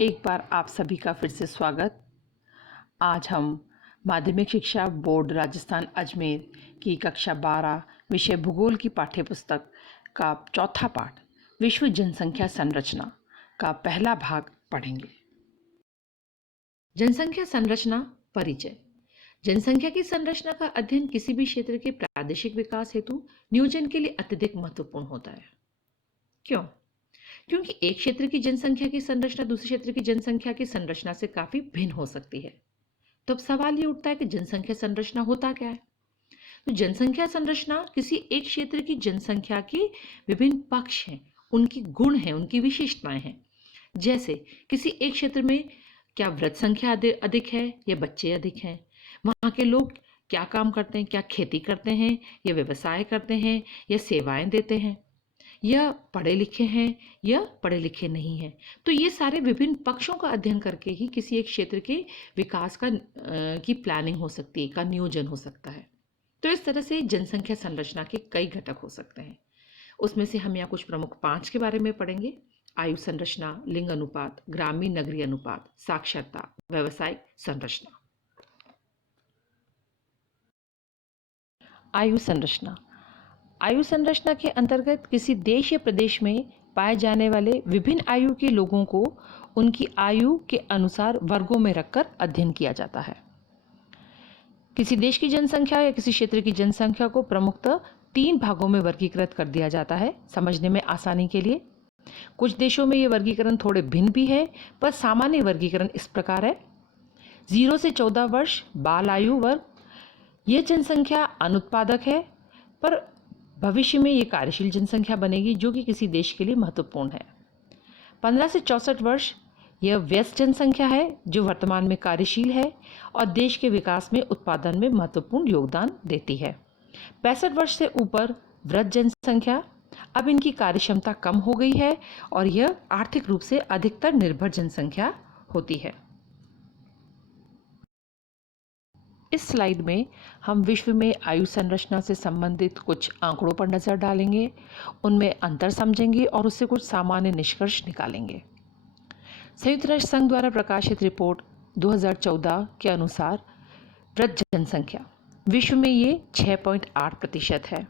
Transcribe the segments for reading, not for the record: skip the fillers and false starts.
एक बार आप सभी का फिर से स्वागत। आज हम माध्यमिक शिक्षा बोर्ड राजस्थान अजमेर की कक्षा 12 विषय भूगोल की पाठ्यपुस्तक का चौथा पाठ विश्व जनसंख्या संरचना का पहला भाग पढ़ेंगे। जनसंख्या संरचना परिचय। जनसंख्या की संरचना का अध्ययन किसी भी क्षेत्र के प्रादेशिक विकास हेतु नियोजन के लिए अत्यधिक महत्वपूर्ण होता है। क्यों? क्योंकि एक क्षेत्र की जनसंख्या की संरचना दूसरे क्षेत्र की जनसंख्या की संरचना से काफी भिन्न हो सकती है। तो अब सवाल ये उठता है कि जनसंख्या संरचना होता क्या है? तो जनसंख्या संरचना किसी एक क्षेत्र की जनसंख्या के विभिन्न पक्ष हैं, उनकी गुण हैं, उनकी विशेषताएं हैं। जैसे किसी एक क्षेत्र में क्या वृद्ध संख्या अधिक है या बच्चे अधिक हैं, वहाँ के लोग क्या काम करते हैं, क्या खेती करते हैं या व्यवसाय करते हैं या सेवाएं देते हैं, या पढ़े लिखे हैं या पढ़े लिखे नहीं हैं। तो ये सारे विभिन्न पक्षों का अध्ययन करके ही किसी एक क्षेत्र के विकास की प्लानिंग हो सकती है, का नियोजन हो सकता है। तो इस तरह से जनसंख्या संरचना के कई घटक हो सकते हैं। उसमें से हम यहाँ कुछ प्रमुख 5 के बारे में पढ़ेंगे। आयु संरचना, लिंग अनुपात, ग्रामीण नगरीय अनुपात, साक्षरता, व्यावसायिक संरचना। आयु संरचना। आयु संरचना के अंतर्गत किसी देश या प्रदेश में पाए जाने वाले विभिन्न आयु के लोगों को उनकी आयु के अनुसार वर्गों में रखकर अध्ययन किया जाता है। किसी देश की जनसंख्या या किसी क्षेत्र की जनसंख्या को प्रमुखतः 3 भागों में वर्गीकृत कर दिया जाता है, समझने में आसानी के लिए। कुछ देशों में ये वर्गीकरण थोड़े भिन्न भी है, पर सामान्य वर्गीकरण इस प्रकार है। 0 से 14 वर्ष बाल आयु वर्ग। यह जनसंख्या अनुत्पादक है, पर भविष्य में ये कार्यशील जनसंख्या बनेगी, जो कि किसी देश के लिए महत्वपूर्ण है। 15 से 64 वर्ष यह व्यस्त जनसंख्या है, जो वर्तमान में कार्यशील है और देश के विकास में उत्पादन में महत्वपूर्ण योगदान देती है। 65 वर्ष से ऊपर वृद्ध जनसंख्या, अब इनकी कार्यक्षमता कम हो गई है और यह आर्थिक रूप से अधिकतर निर्भर जनसंख्या होती है। इस स्लाइड में हम विश्व में आयु संरचना से संबंधित कुछ आंकड़ों पर नजर डालेंगे, उनमें अंतर समझेंगे और उससे कुछ सामान्य निष्कर्ष निकालेंगे। संयुक्त राष्ट्र संघ द्वारा प्रकाशित रिपोर्ट 2014 के अनुसार वृद्ध जनसंख्या विश्व में ये 6.8% है।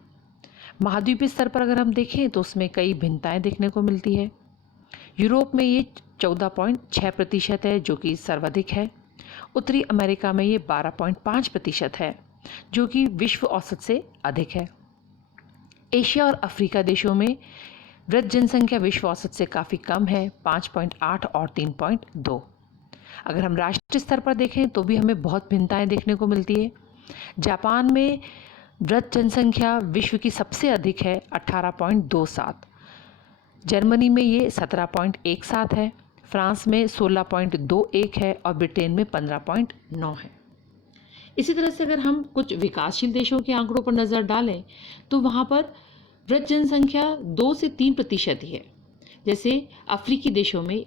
महाद्वीपीय स्तर पर अगर हम देखें तो उसमें कई भिन्नताएं देखने को मिलती है। यूरोप में ये 14.6% है, जो कि सर्वाधिक है। उत्तरी अमेरिका में ये 12.5% है, जो कि विश्व औसत से अधिक है। एशिया और अफ्रीका देशों में वृद्ध जनसंख्या विश्व औसत से काफ़ी कम है, 5.8 और 3.2। अगर हम राष्ट्रीय स्तर पर देखें तो भी हमें बहुत भिन्नताएं देखने को मिलती है। जापान में वृद्ध जनसंख्या विश्व की सबसे अधिक है, 18.27। जर्मनी में ये 17.17 है, फ्रांस में 16.21 है और ब्रिटेन में 15.9 है। इसी तरह से अगर हम कुछ विकासशील देशों के आंकड़ों पर नज़र डालें तो वहाँ पर वृद्ध जनसंख्या 2 से 3% ही है। जैसे अफ्रीकी देशों में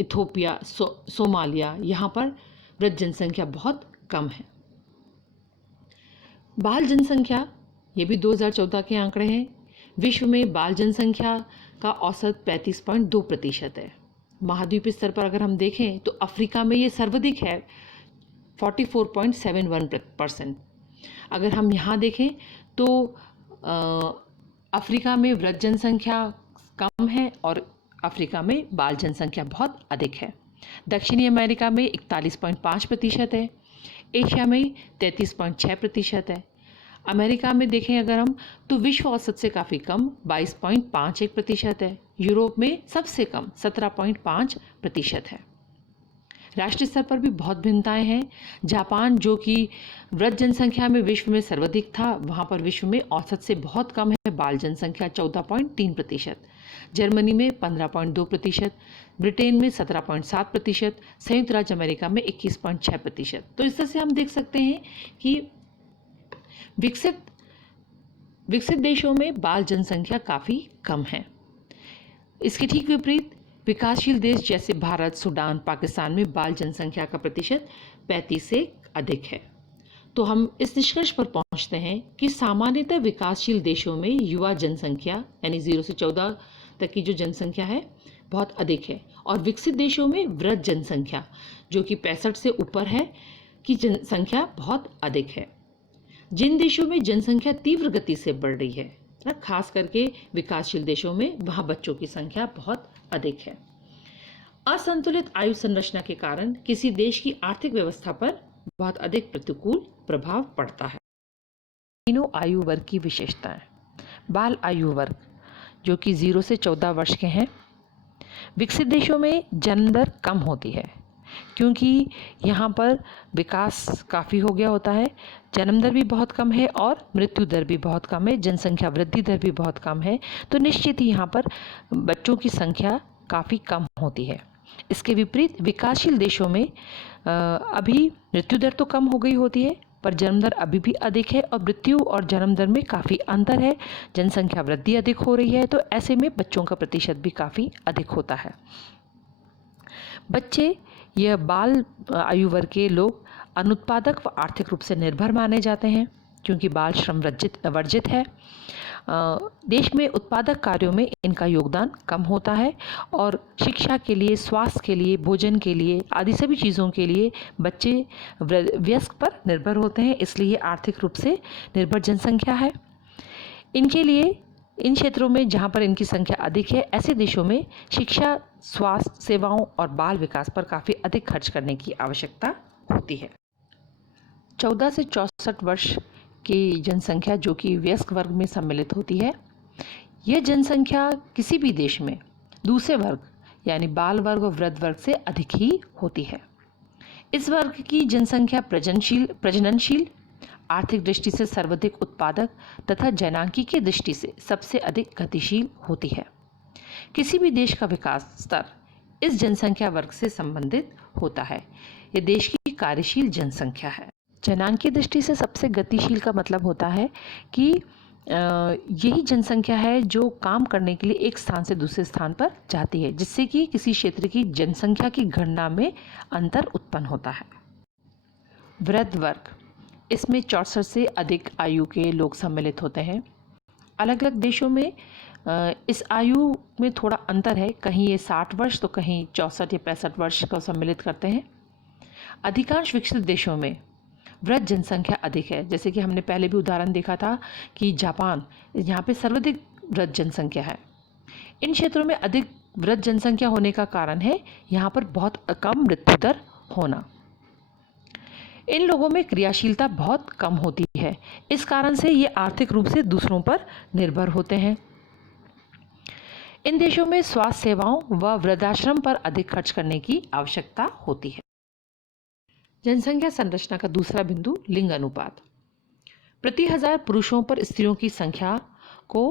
इथोपिया, सोमालिया, यहाँ पर वृद्ध जनसंख्या बहुत कम है। बाल जनसंख्या, ये भी 2014 के आंकड़े हैं। विश्व में बाल जनसंख्या का औसत 35.2% है। महाद्वीपीय स्तर पर अगर हम देखें तो अफ्रीका में ये सर्वाधिक है, 44.71%। अगर हम यहाँ देखें तो अफ्रीका में वृद्ध जनसंख्या कम है और अफ्रीका में बाल जनसंख्या बहुत अधिक है। दक्षिणी अमेरिका में 41.5% है, एशिया में 33.6% है। अमेरिका में देखें अगर हम तो विश्व औसत से काफ़ी कम 22.51% है। यूरोप में सबसे कम 17.5% है। राष्ट्रीय स्तर पर भी बहुत भिन्नताएं हैं। जापान, जो कि वृद्ध जनसंख्या में विश्व में सर्वाधिक था, वहाँ पर विश्व में औसत से बहुत कम है, बाल जनसंख्या 14.3%। जर्मनी में 15.2%, ब्रिटेन में 17.7%, संयुक्त राज्य अमेरिका में 21.6%। तो इस तरह से हम देख सकते हैं कि विकसित देशों में बाल जनसंख्या काफ़ी कम है। इसके ठीक विपरीत विकासशील देश जैसे भारत, सूडान, पाकिस्तान में बाल जनसंख्या का प्रतिशत 35 से अधिक है। तो हम इस निष्कर्ष पर पहुंचते हैं कि सामान्यतः विकासशील देशों में युवा जनसंख्या यानी 0 से 14 तक की जो जनसंख्या है बहुत अधिक है और विकसित देशों में वृद्ध जनसंख्या जो कि 65 से ऊपर है की जनसंख्या बहुत अधिक है। जिन देशों में जनसंख्या तीव्र गति से बढ़ रही है ना, खास करके विकासशील देशों में, वहाँ बच्चों की संख्या बहुत अधिक है। असंतुलित आयु संरचना के कारण किसी देश की आर्थिक व्यवस्था पर बहुत अधिक प्रतिकूल प्रभाव पड़ता है। तीनों आयु वर्ग की विशेषताएं। बाल आयु वर्ग जो कि 0 से 14 वर्ष के हैं। विकसित देशों में जन्म दर कम होती है क्योंकि यहाँ पर विकास काफ़ी हो गया होता है। जन्म दर भी बहुत कम है और मृत्यु दर भी बहुत कम है, जनसंख्या वृद्धि दर भी बहुत कम है, तो निश्चित ही यहाँ पर बच्चों की संख्या काफ़ी कम होती है। इसके विपरीत विकासशील देशों में अभी मृत्यु दर तो कम हो गई होती है पर जन्म दर अभी भी अधिक है और मृत्यु और जन्म दर में काफ़ी अंतर है। जनसंख्या वृद्धि अधिक हो रही है, तो ऐसे में बच्चों का प्रतिशत भी काफ़ी अधिक होता है। बच्चे, यह बाल आयु वर्ग के लोग अनुत्पादक व आर्थिक रूप से निर्भर माने जाते हैं क्योंकि बाल श्रम वर्जित है। देश में उत्पादक कार्यों में इनका योगदान कम होता है और शिक्षा के लिए, स्वास्थ्य के लिए, भोजन के लिए आदि सभी चीज़ों के लिए बच्चे वयस्क पर निर्भर होते हैं, इसलिए आर्थिक रूप से निर्भर जनसंख्या है। इनके लिए इन क्षेत्रों में जहाँ पर इनकी संख्या अधिक है, ऐसे देशों में शिक्षा, स्वास्थ्य सेवाओं और बाल विकास पर काफ़ी अधिक खर्च करने की आवश्यकता होती है। 14 से 64 वर्ष की जनसंख्या जो कि वयस्क वर्ग में सम्मिलित होती है, यह जनसंख्या किसी भी देश में दूसरे वर्ग यानी बाल वर्ग और वृद्ध वर्ग से अधिक ही होती है। इस वर्ग की जनसंख्या प्रजननशील, आर्थिक दृष्टि से सर्वाधिक उत्पादक तथा जनांकी की दृष्टि से सबसे अधिक गतिशील होती है। किसी भी देश का विकास स्तर इस जनसंख्या वर्ग से संबंधित होता है। यह देश की कार्यशील जनसंख्या है। जनांकी दृष्टि से सबसे गतिशील का मतलब होता है कि यही जनसंख्या है जो काम करने के लिए एक स्थान से दूसरे स्थान पर जाती है, जिससे कि किसी क्षेत्र की जनसंख्या की गणना में अंतर उत्पन्न होता है। वृद्ध वर्ग, इसमें 64 से अधिक आयु के लोग सम्मिलित होते हैं। अलग अलग देशों में इस आयु में थोड़ा अंतर है, कहीं ये 60 वर्ष तो कहीं 64 या 65 वर्ष को सम्मिलित करते हैं। अधिकांश विकसित देशों में वृद्ध जनसंख्या अधिक है, जैसे कि हमने पहले भी उदाहरण देखा था कि जापान, यहाँ पे सर्वाधिक वृद्ध जनसंख्या है। इन क्षेत्रों में अधिक वृद्ध जनसंख्या होने का कारण है यहाँ पर बहुत कम मृत्यु दर होना। इन लोगों में क्रियाशीलता बहुत कम होती है, इस कारण से ये आर्थिक रूप से दूसरों पर निर्भर होते हैं। इन देशों में स्वास्थ्य सेवाओं व वृद्धाश्रम पर अधिक खर्च करने की आवश्यकता होती है। जनसंख्या संरचना का दूसरा बिंदु लिंग अनुपात। प्रति 1000 पुरुषों पर स्त्रियों की संख्या को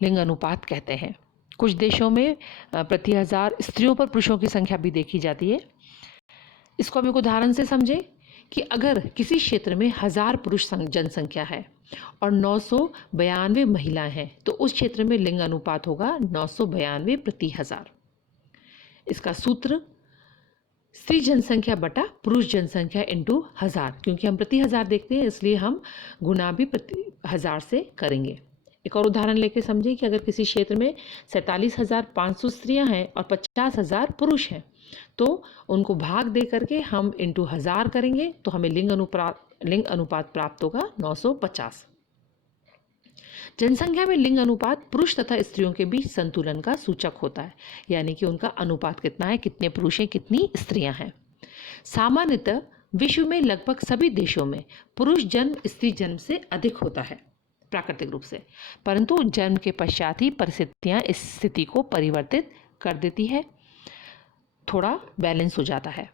लिंग अनुपात कहते हैं। कुछ देशों में प्रति 1000 स्त्रियों पर पुरुषों की संख्या भी देखी जाती है। इसको हम एक उदाहरण से समझें कि अगर किसी क्षेत्र में 1000 पुरुष जनसंख्या है और 992 महिलाएं हैं, तो उस क्षेत्र में लिंग अनुपात होगा 992 प्रति 1000। इसका सूत्र स्त्री जनसंख्या बटा पुरुष जनसंख्या इंटू 1000, क्योंकि हम प्रति 1000 देखते हैं इसलिए हम गुना भी प्रति 1000 से करेंगे। एक और उदाहरण लेके समझें कि अगर किसी क्षेत्र में 47,500 स्त्रियां हैं और 50,000 पुरुष हैं, तो उनको भाग दे करके हम इंटू 1000 करेंगे तो हमें लिंग अनुपात प्राप्त होगा 950। जनसंख्या में लिंग अनुपात पुरुष तथा स्त्रियों के बीच संतुलन का सूचक होता है, यानी कि उनका अनुपात कितना है, कितने पुरुष हैं, कितनी स्त्रियां हैं। सामान्यतः विश्व में लगभग सभी देशों में पुरुष जन्म स्त्री जन्म से अधिक होता है प्राकृतिक रूप से, परंतु जन्म के पश्चात ही परिस्थितियां इस स्थिति को परिवर्तित कर देती है, थोड़ा बैलेंस हो जाता है।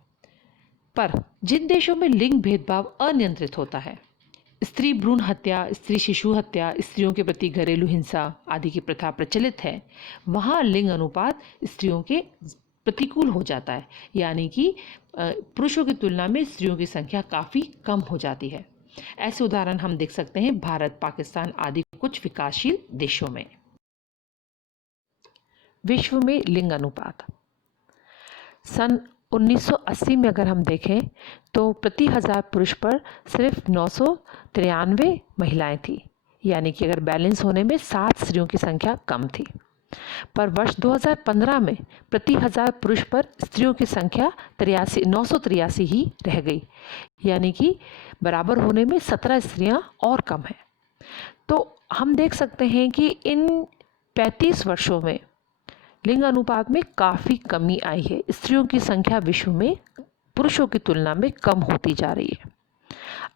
पर जिन देशों में लिंग भेदभाव अनियंत्रित होता है, स्त्री भ्रूण हत्या, स्त्री शिशु हत्या, स्त्रियों के प्रति घरेलू हिंसा आदि की प्रथा प्रचलित है, वहाँ लिंग अनुपात स्त्रियों के प्रतिकूल हो जाता है, यानी कि पुरुषों की तुलना में स्त्रियों की संख्या काफ़ी कम हो जाती है। ऐसे उदाहरण हम देख सकते हैं भारत, पाकिस्तान आदि कुछ विकासशील देशों में। विश्व में लिंग अनुपात सन 1980 में अगर हम देखें तो प्रति 1000 पुरुष पर सिर्फ 993 महिलाएं थी, यानी कि अगर बैलेंस होने में 7 स्त्रियों की संख्या कम थी। पर वर्ष 2015 में प्रति हजार पुरुष पर स्त्रियों की संख्या 983 ही रह गई, यानी कि बराबर होने में 17 स्त्रियां और कम हैं। तो हम देख सकते हैं कि इन 35 वर्षों में लिंग अनुपात में काफ़ी कमी आई है। स्त्रियों की संख्या विश्व में पुरुषों की तुलना में कम होती जा रही है।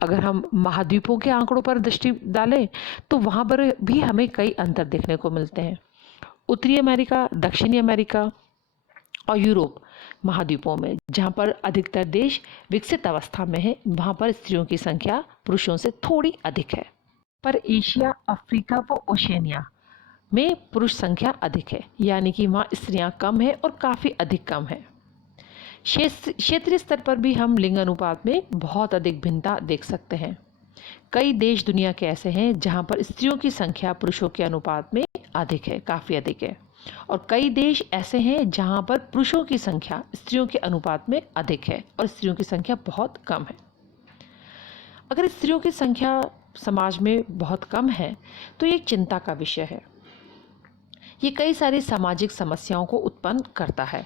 अगर हम महाद्वीपों के आंकड़ों पर दृष्टि डालें तो वहाँ पर भी हमें कई अंतर देखने को मिलते हैं। उत्तरी अमेरिका, दक्षिणी अमेरिका और यूरोप महाद्वीपों में, जहाँ पर अधिकतर देश विकसित अवस्था में है, वहाँ पर स्त्रियों की संख्या पुरुषों से थोड़ी अधिक है। पर एशिया, अफ्रीका व ओशिनिया में पुरुष संख्या अधिक है, यानी कि वहाँ स्त्रियाँ कम है और काफ़ी अधिक कम है। क्षेत्रीय स्तर पर भी हम लिंग अनुपात में बहुत अधिक भिन्नता देख सकते हैं। कई देश दुनिया के ऐसे हैं जहाँ पर स्त्रियों की संख्या पुरुषों के अनुपात में अधिक है, काफ़ी अधिक है, और कई देश ऐसे हैं जहाँ पर पुरुषों की संख्या स्त्रियों के अनुपात में अधिक है और स्त्रियों की संख्या बहुत कम है। अगर स्त्रियों की संख्या समाज में बहुत कम है तो ये एक चिंता का विषय है। ये कई सारी सामाजिक समस्याओं को उत्पन्न करता है।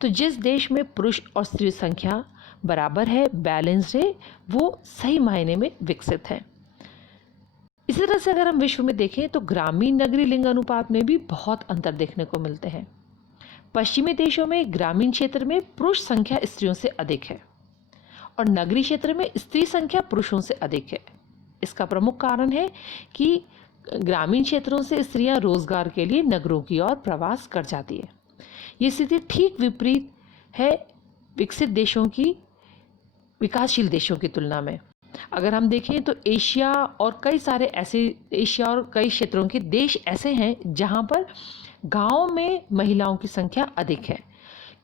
तो जिस देश में पुरुष और स्त्री संख्या बराबर है, बैलेंस है, वो सही मायने में विकसित है। इसी तरह से अगर हम विश्व में देखें तो ग्रामीण नगरीय लिंग अनुपात में भी बहुत अंतर देखने को मिलते हैं। पश्चिमी देशों में ग्रामीण क्षेत्र में पुरुष संख्या स्त्रियों से अधिक है और नगरीय क्षेत्र में स्त्री संख्या पुरुषों से अधिक है। इसका प्रमुख कारण है कि ग्रामीण क्षेत्रों से स्त्रियां रोजगार के लिए नगरों की ओर प्रवास कर जाती है। ये स्थिति ठीक विपरीत है विकसित देशों की विकासशील देशों की तुलना में। अगर हम देखें तो एशिया और कई क्षेत्रों के देश ऐसे हैं जहां पर गांवों में महिलाओं की संख्या अधिक है,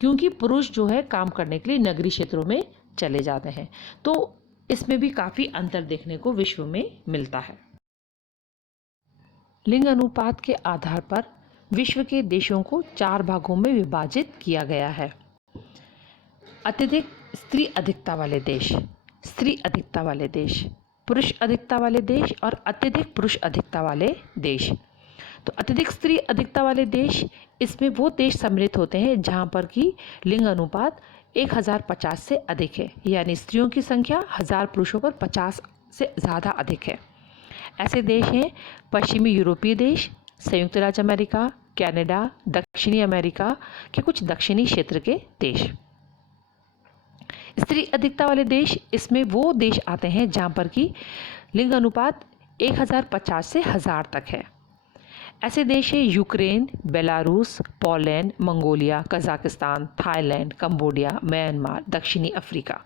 क्योंकि पुरुष जो है काम करने के लिए नगरीय क्षेत्रों में चले जाते हैं। तो इसमें भी काफ़ी अंतर देखने को विश्व में मिलता है। लिंग अनुपात के आधार पर विश्व के देशों को 4 भागों में विभाजित किया गया है। अत्यधिक स्त्री अधिकता वाले देश, स्त्री अधिकता वाले देश, पुरुष अधिकता वाले देश और अत्यधिक पुरुष अधिकता वाले देश। तो अत्यधिक स्त्री अधिकता वाले देश, इसमें वो देश सम्मिलित होते हैं जहाँ पर कि लिंग अनुपात 1050 से अधिक है, यानी स्त्रियों की संख्या 1000 पुरुषों पर 50 से ज़्यादा अधिक है। ऐसे देश हैं पश्चिमी यूरोपीय देश, संयुक्त राज्य अमेरिका, कनाडा, दक्षिणी अमेरिका के कुछ दक्षिणी क्षेत्र के देश। स्त्री अधिकता वाले देश, इसमें वो देश आते हैं जहाँ पर कि लिंग अनुपात 1050 से 1000 तक है। ऐसे देश हैं Ukraine, Belarus, Poland, Mongolia, Kazakhstan, Thailand, Cambodia, Myanmar, दक्षिणी अफ्रीका।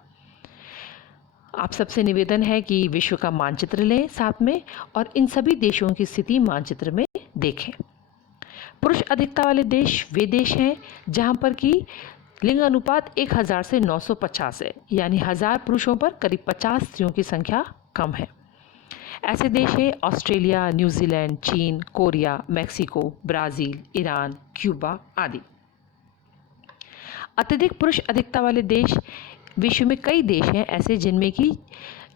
आप सबसे निवेदन है कि विश्व का मानचित्र लें साथ में और इन सभी देशों की स्थिति मानचित्र में देखें। पुरुष अधिकता वाले देश वे देश हैं जहां पर कि लिंग अनुपात 1000 से 950 है, यानी 1000 पुरुषों पर करीब 50 स्त्रियों की संख्या कम है। ऐसे देश हैं ऑस्ट्रेलिया, न्यूजीलैंड, चीन, Korea, Mexico, Brazil, Iran, Cuba आदि। अत्यधिक पुरुष अधिकता वाले देश, विश्व में कई देश हैं ऐसे जिनमें कि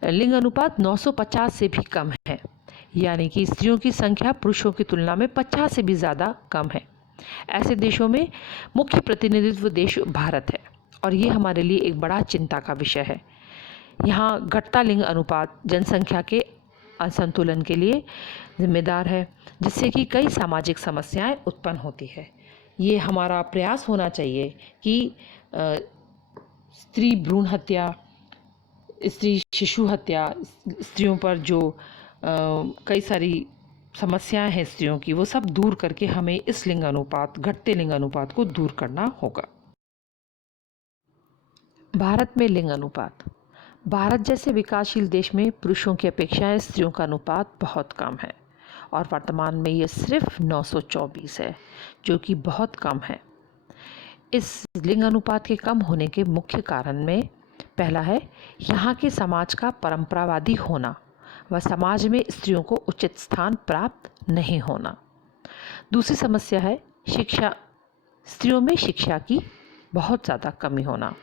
लिंग अनुपात 950 से भी कम है, यानी कि स्त्रियों की संख्या पुरुषों की तुलना में 50 से भी ज़्यादा कम है। ऐसे देशों में मुख्य प्रतिनिधित्व देश भारत है और ये हमारे लिए एक बड़ा चिंता का विषय है। यहाँ घटता लिंग अनुपात जनसंख्या के असंतुलन के लिए जिम्मेदार है, जिससे कि कई सामाजिक समस्याएं उत्पन्न होती है। ये हमारा प्रयास होना चाहिए कि स्त्री भ्रूण हत्या, स्त्री शिशु हत्या, स्त्रियों पर जो कई सारी समस्याएं हैं स्त्रियों की, वो सब दूर करके हमें इस लिंग अनुपात, घटते लिंग अनुपात को दूर करना होगा। भारत में लिंग अनुपात, भारत जैसे विकासशील देश में पुरुषों की अपेक्षा स्त्रियों का अनुपात बहुत कम है और वर्तमान में ये सिर्फ 924 है, जो कि बहुत कम है। इस लिंग अनुपात के कम होने के मुख्य कारण में पहला है यहाँ के समाज का परंपरावादी होना व समाज में स्त्रियों को उचित स्थान प्राप्त नहीं होना। दूसरी समस्या है शिक्षा, स्त्रियों में शिक्षा की बहुत ज़्यादा कमी होना।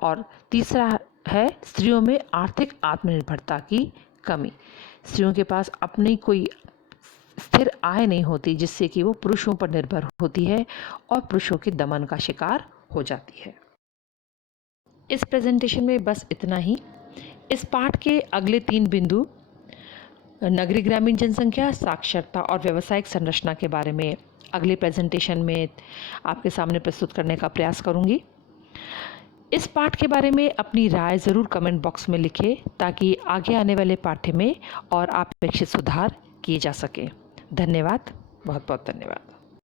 और तीसरा है स्त्रियों में आर्थिक आत्मनिर्भरता की कमी, स्त्रियों के पास अपनी कोई स्थिर आय नहीं होती, जिससे कि वो पुरुषों पर निर्भर होती है और पुरुषों के दमन का शिकार हो जाती है। इस प्रेजेंटेशन में बस इतना ही। इस पाठ के अगले 3 बिंदु नगरीय ग्रामीण जनसंख्या, साक्षरता और व्यावसायिक संरचना के बारे में अगले प्रेजेंटेशन में आपके सामने प्रस्तुत करने का प्रयास करूंगी। इस पाठ के बारे में अपनी राय ज़रूर कमेंट बॉक्स में लिखें, ताकि आगे आने वाले पाठ्य में और अपेक्षित सुधार किए जा सकें। धन्यवाद, बहुत बहुत धन्यवाद।